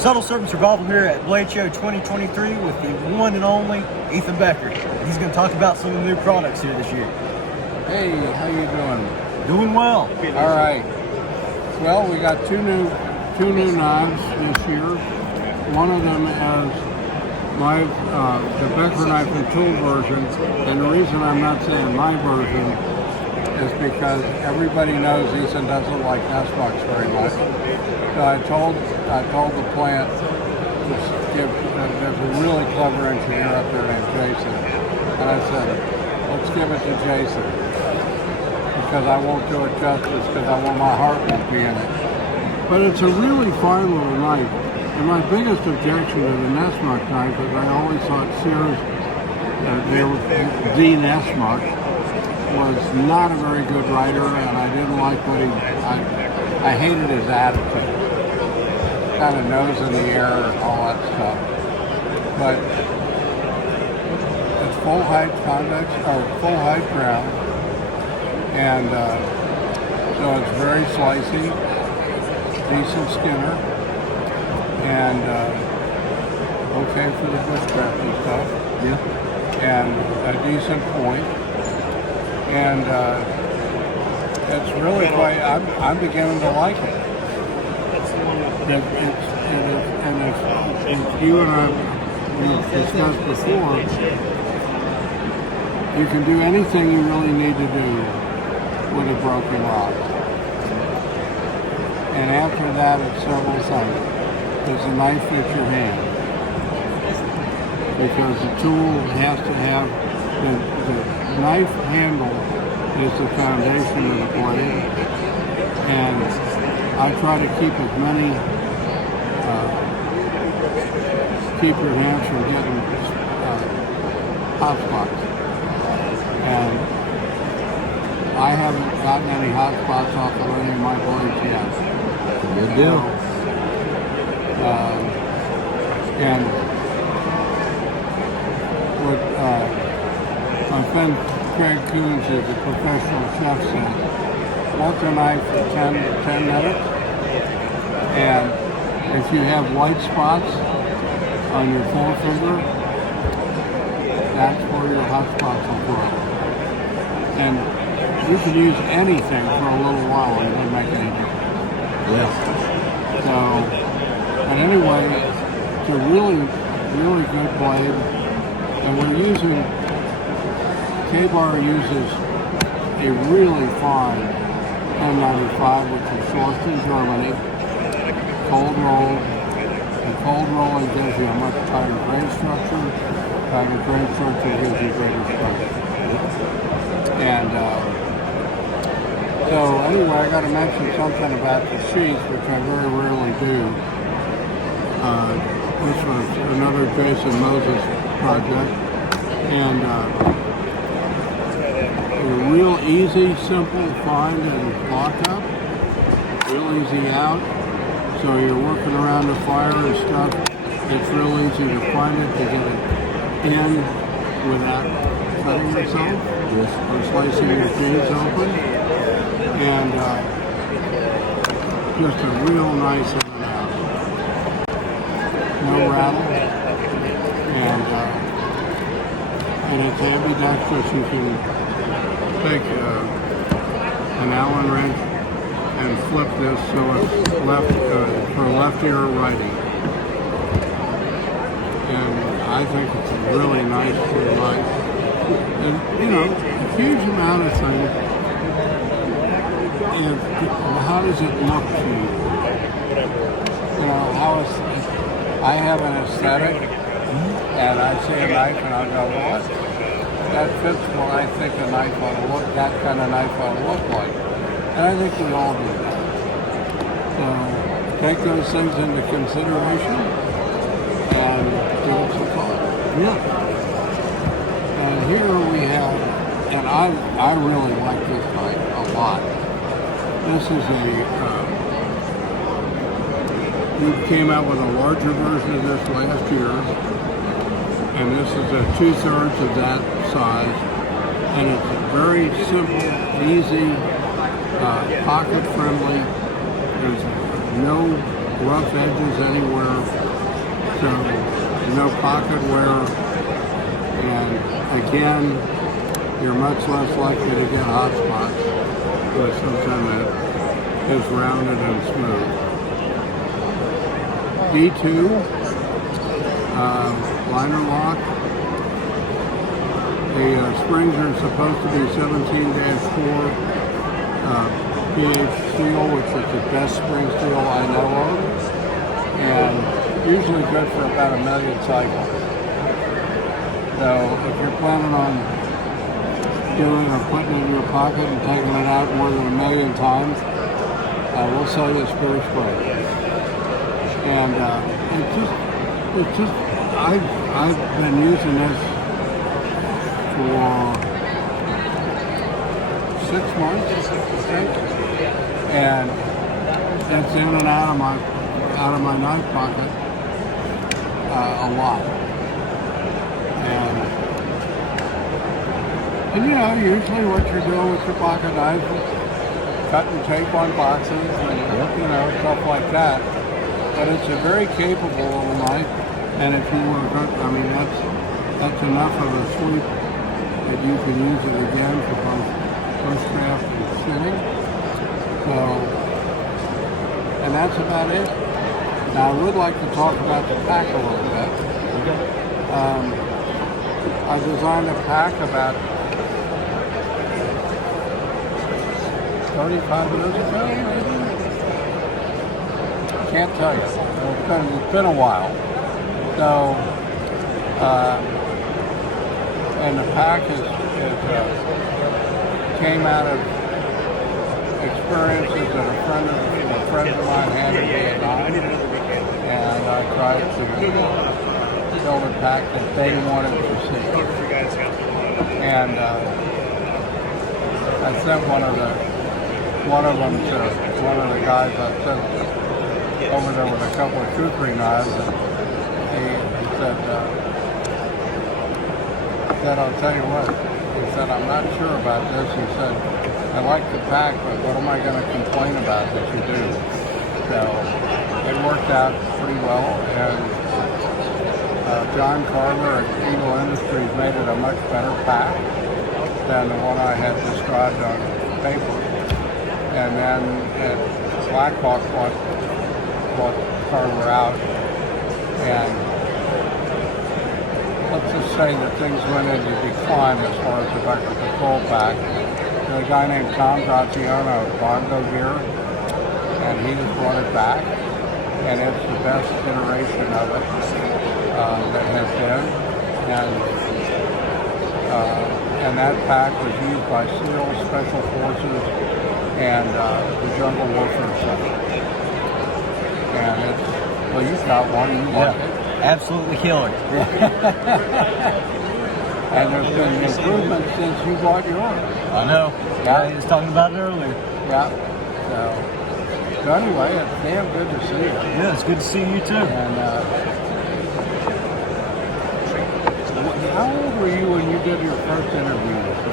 Subtle Serpent Survival here at Blade Show 2023 with the one and only Ethan Becker. He's going to talk about some of the new products here this year. Hey, how you doing? Doing well. All right. Well, we got two new knives this year. One of them is the Becker knife and tool version, and the reason I'm not saying my version is because everybody knows Ethan doesn't like nestbucks very much. So I told the plant to there's a really clever engineer up there named Jason, and I said, let's give it to Jason because I won't do it justice because I want my heart won't be in it. But it's a really fine little knife. And my biggest objection to the Nestmuck knife is I always thought Sears, the Nestmuck, was not a very good writer, and I didn't like what I hated his attitude. Kind of nose in the air and all that stuff. But it's full height convex, or full height ground, and so it's very slicey, decent skinner, and okay for the bushcrafting stuff. Yeah. And a decent point. And it's really quite, I'm beginning to like it. If you and I discussed before, you can do anything you really need to do with a broken rock. And after that, it's several things. Does the knife fit your hand? Because the tool has to have, the knife handle is the foundation of the blade. And I try to keep as many, keep your hands from getting hot spots. And I haven't gotten any hot spots off of any of my blades yet. Good deal. And what my friend Craig Coons is a professional chef said, work the knife for 10 minutes, and if you have white spots on your forefinger, that's where your hot spots will grow. And you can use anything for a little while and it doesn't make any difference. Yeah. So, but anyway, it's a really, really good blade, and we're using, K-Bar uses a really fine 1095, which is sourced in Germany, cold rolled, and cold rolling gives you a much tighter grain structure. Tighter grain structure gives you greater strength. And so anyway, I got to mention something about the sheath, which I very rarely do. This was another Jason Moses project, and a real easy, simple find and lock up, real easy out. So you're working around the fire and stuff, it's real easy to find it, to get it in without cutting yourself or slicing your jeans open. And just a real nice in and out. No rattle. And it's ambidextrous. You can take an Allen wrench and flip this so it's left for lefty or righty. And I think it's a really nice knife. And you know, a huge amount of things. And how does it look to you? You know, I have an aesthetic, and I see a knife and I'll go, well, that fits what I think a knife ought to look, that kind of knife ought to look like. And I think we all do that. So take those things into consideration and give it some thought. Yeah. And here we have, and I really like this knife a lot. This is we came out with a larger version of this last year, and this is a 2/3 of that size, and it's very simple, easy, pocket friendly. There's no rough edges anywhere, so no pocket wear, and again, you're much less likely to get hot spots with something that is rounded and smooth. D2 liner lock. The springs are supposed to be 17-4 pH steel, which is the best spring steel I know of, and usually good for about 1 million cycles. So if you're planning on doing or putting it in your pocket and taking it out more than 1 million times, we'll sell you a spare spring. And it's just, I've been using this for 6 months, I think, and it's in and out of my knife pocket a lot. And you know, usually what you're doing with your pocket knife is cutting tape on boxes and you know, stuff like that. But it's a very capable little knife, and if you were to, I mean, that's enough of a sweep that you can use it again for both first craft and sitting. So, and that's about it. Now I would like to talk about the pack a little bit. I designed a pack about 35 years ago, maybe? Can't tell you. It's been a while. So, and the pack came out of experiences that a friend of mine had in Vietnam, and I tried to build a pack that they wanted to see. And I sent one of them to one of the guys I sent over there with a couple of kukri knives, and he said, I'll tell you what, he said, I'm not sure about this. He said, I like the pack, but what am I going to complain about that you do? So it worked out pretty well, and John Carver at Eagle Industries made it a much better pack than the one I had described on paper. And then Blackhawk bought Carver out, and let's just say that things went into decline as far as the Becker Patrol pack. There's a guy named Tom Graziano of Bongo Gear, and he just brought it back, and it's the best iteration of it that has been, and that pack was used by SEALs, Special Forces, and the Jungle Warfare Center. And it's, well, you've got one, you like it. Absolutely killer. And there's been improvement since you bought yours. I know. Yeah, he was talking about it earlier. Yeah. So anyway, it's damn good to see you. Yeah, it's good to see you too. And how old were you when you did your first interview with me?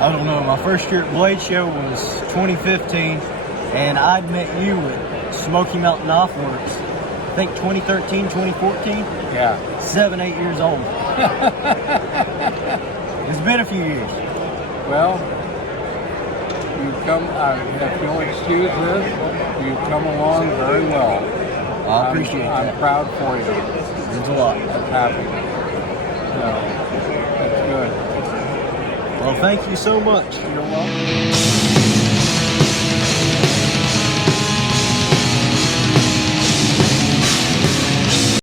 I don't know. My first year at Blade Show was 2015, and I'd met you at Smoky Mountain Off Works. I think 2013, 2014. Yeah. 7, 8 years old. It's been a few years. Well, you've come, if you'll excuse this, you've come along very well. I appreciate that. I'm proud for you. Means a lot. I'm happy. So, that's good. Well, thank you so much. You're welcome.